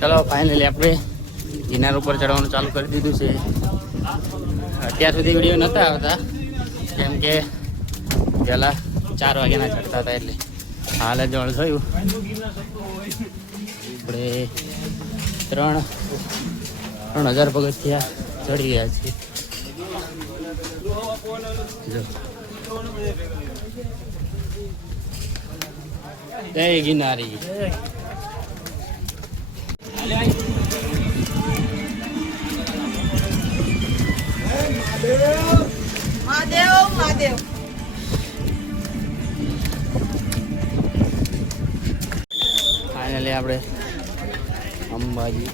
ચલો ફાઇનલી આપણે ગિરનાર ઉપર ચડવાનું ચાલુ કરી દીધું છે. અત્યાર સુધી વિડીયો નહોતા આવતા કેમ કે પહેલાં 4 વાગ્યાના ચડતા હતા એટલે હાલ જ જળ થયું. આપણે 3000 પગથિયા ચડી ગયા છીએ. જય ગિરનારી. ફાઇનલી આપણે અંબાજી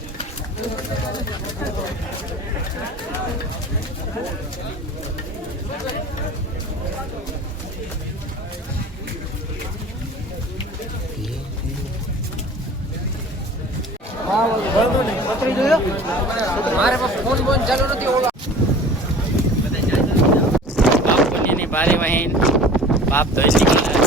મારે ફોન ચાલુ નથી. પાપ પુણ્યની બારી વહીન પાપ ધોઈ નીકળ્યા.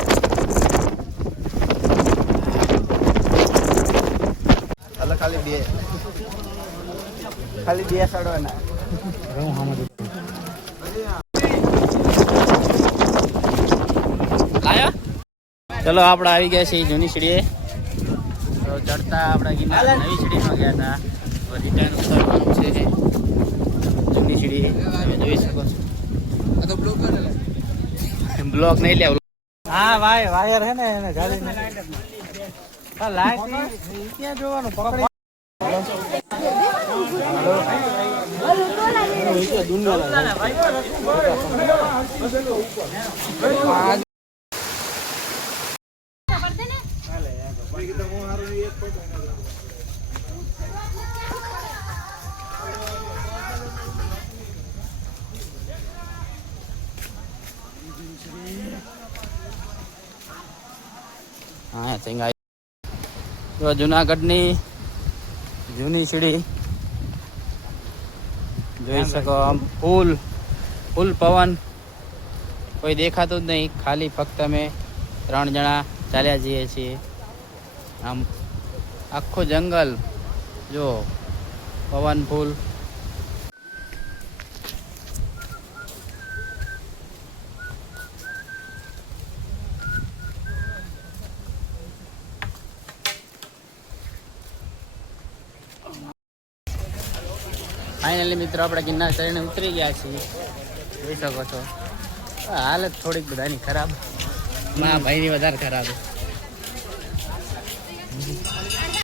ખાલી બે સડવાના. ચલો આપણે આવી ગયા છીએ જૂની સીડીએ. તો ચડતા આપણા ગિરનાર નવી સીડીમાં ગયા હતા. રિટર્ન ઉતરવાનું છે જૂની સીડી. તમે જોઈ શકો છો. બ્લોક નહીં લેવું. હા ભાઈ વાયર હે ને એને ગાડી લાઈટ ક્યાં જોવાનું પકડી. હા તો જુનાગઢની જૂની સીડી જોઈ શકો. આમ ફૂલ પવન, કોઈ દેખાતું જ નહીં. ખાલી ફક્ત અમે 3 જણા ચાલ્યા જઈએ છીએ. આમ આખું જંગલ જો પવન ફૂલ. ફાઇનલી મિત્રો આપણે ગિરનાર ચડીને ઉતરી ગયા છીએ. જોઈ શકો છો. હાલત થોડીક બધાની ખરાબ. મારા ભાઈની વધારે ખરાબ.